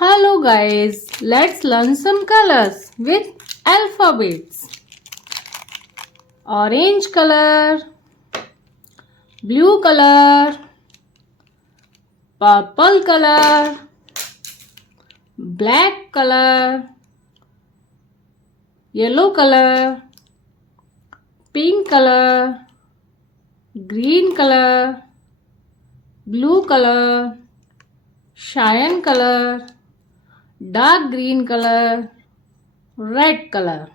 Hello guys, let's learn some colors with alphabets. Orange color, blue color, purple color, black color, yellow color, pink color, green color, blue color, cyan color, dark green color, red color.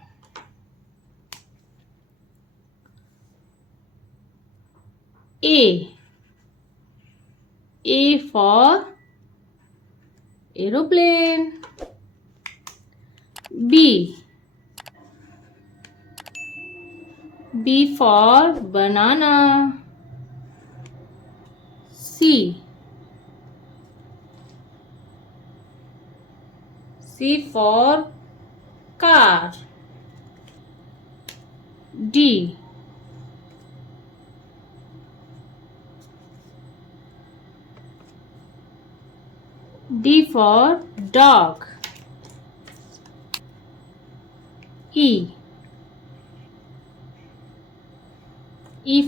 A for aeroplane. B for banana. C for car. D for dog. E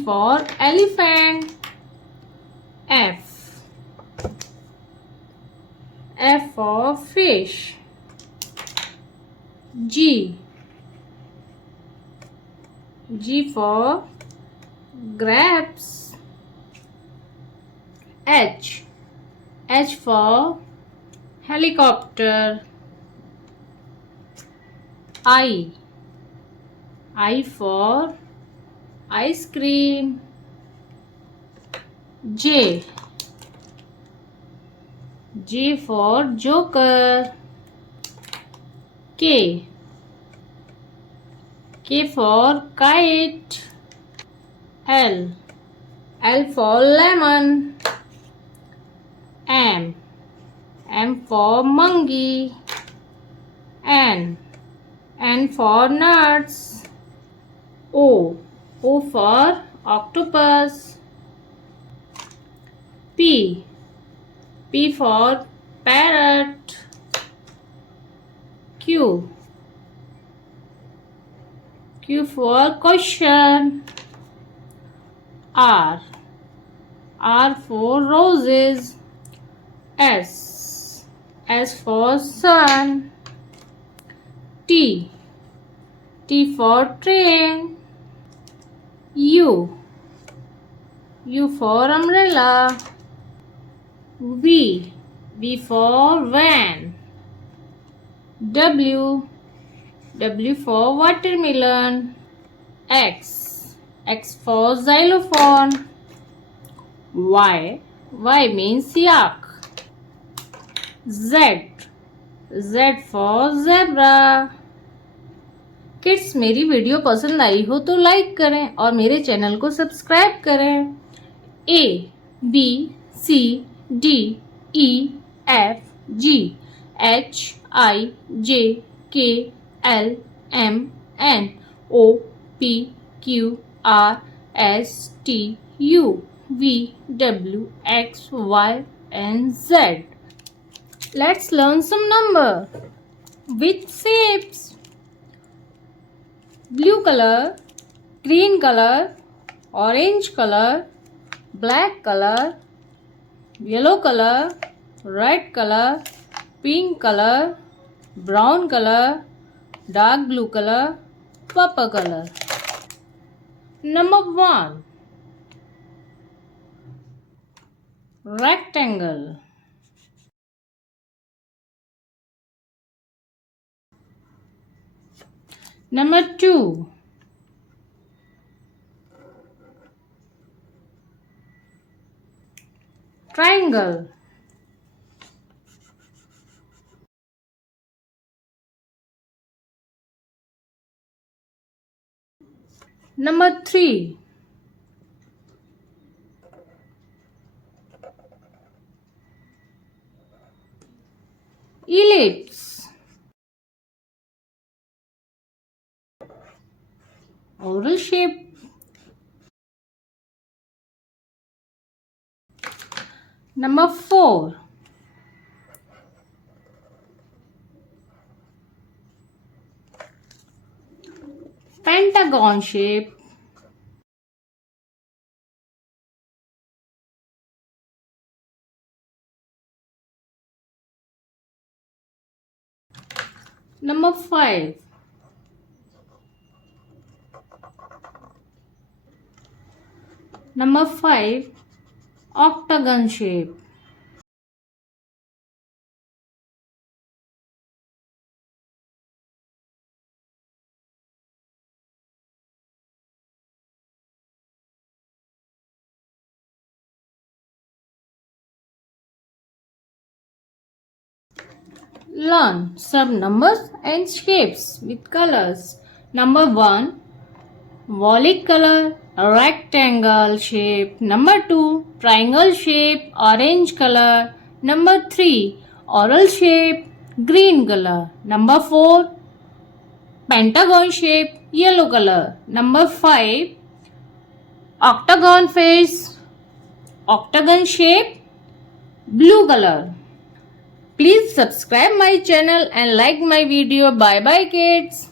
for elephant. F for fish. G for grapes. H for helicopter. I for ice cream. J for joker. K for kite. L for lemon. M for monkey. N for nuts. O for octopus. P for parrot. Q for question. R for roses. S for sun. T for train. U for umbrella. V for van. W for watermelon. X for xylophone. Y means yak. Z for zebra. Kids, मेरी video पसंद आई हो तो like करें और मेरे channel को subscribe करें। ABCDEFGHIJKLMNOPQRSTUVWXYZ. Let's learn some number with shapes. Blue color, green color, orange color, black color, yellow color, red color, pink color, brown color, dark blue color, purple color. Number 1. Rectangle. Number 2. Triangle. Number 3. Ellipse. Oval shape. Number 4. pentagon shape. Number 5. Number 5. Octagon shape. Learn some numbers and shapes with colors. Number 1. Volley color, rectangle shape. Number 2. Triangle shape, orange color. Number 3. Oral shape, green color. Number 4. Pentagon shape, yellow color. Number 5. Octagon face, octagon shape, blue color. Please subscribe my channel and like my video. Bye bye kids.